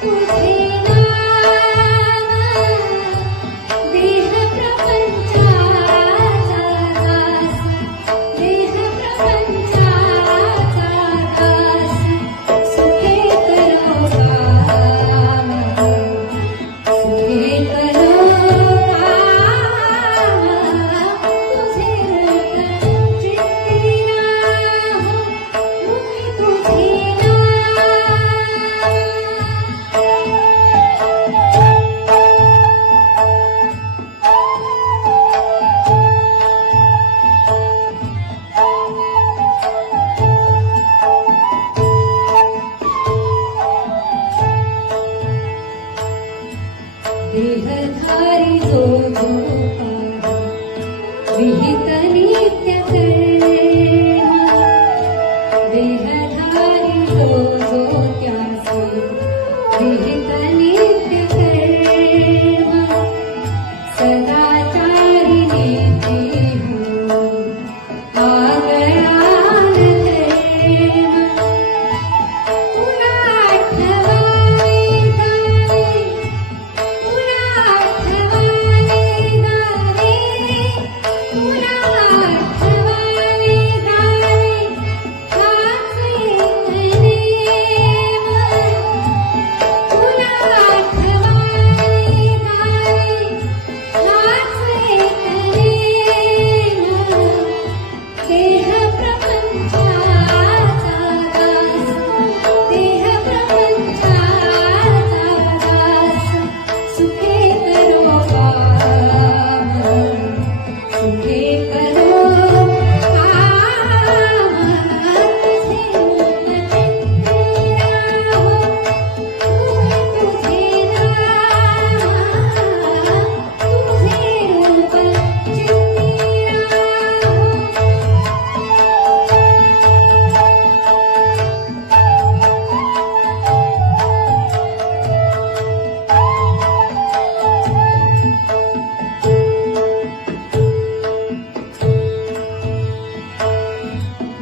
不停。